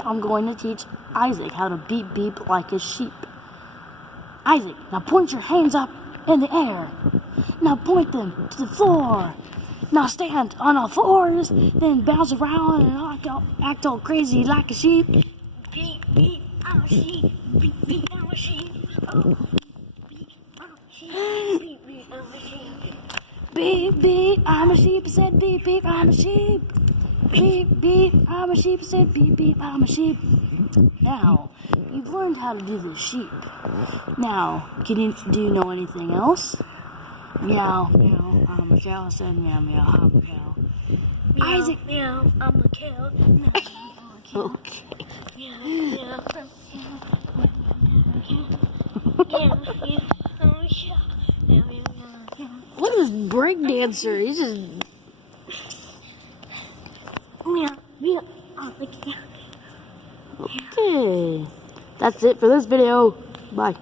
Today I'm going to teach Isaac how to beep beep like a sheep. Isaac, now point your hands up in the air. Now point them to the floor. Now stand on all fours, then bounce around and act all crazy like a sheep. Beep, beep, I'm a sheep. Beep, beep, I'm a sheep. Oh, beep, I'm a sheep. Beep, beep, I'm a sheep. Beep, beep, I'm a sheep. I said beep, beep, I'm a sheep. Beep, beep, I'm a sheep. I said beep, beep, I'm a sheep. Now, you've learned how to do the sheep. Now, do you know anything else? Meow, meow, I'm a cow. I said meow, meow, I'm a cow. Meow, Isaac. meow, I'm a cow. Meow, I'm a cow. Okay. Meow, meow, meow, meow, I'm a cow. Meow, meow, meow. What is breakdancer? He's just... Meow, meow, I'm a cow. Okay. That's it for this video. Bye.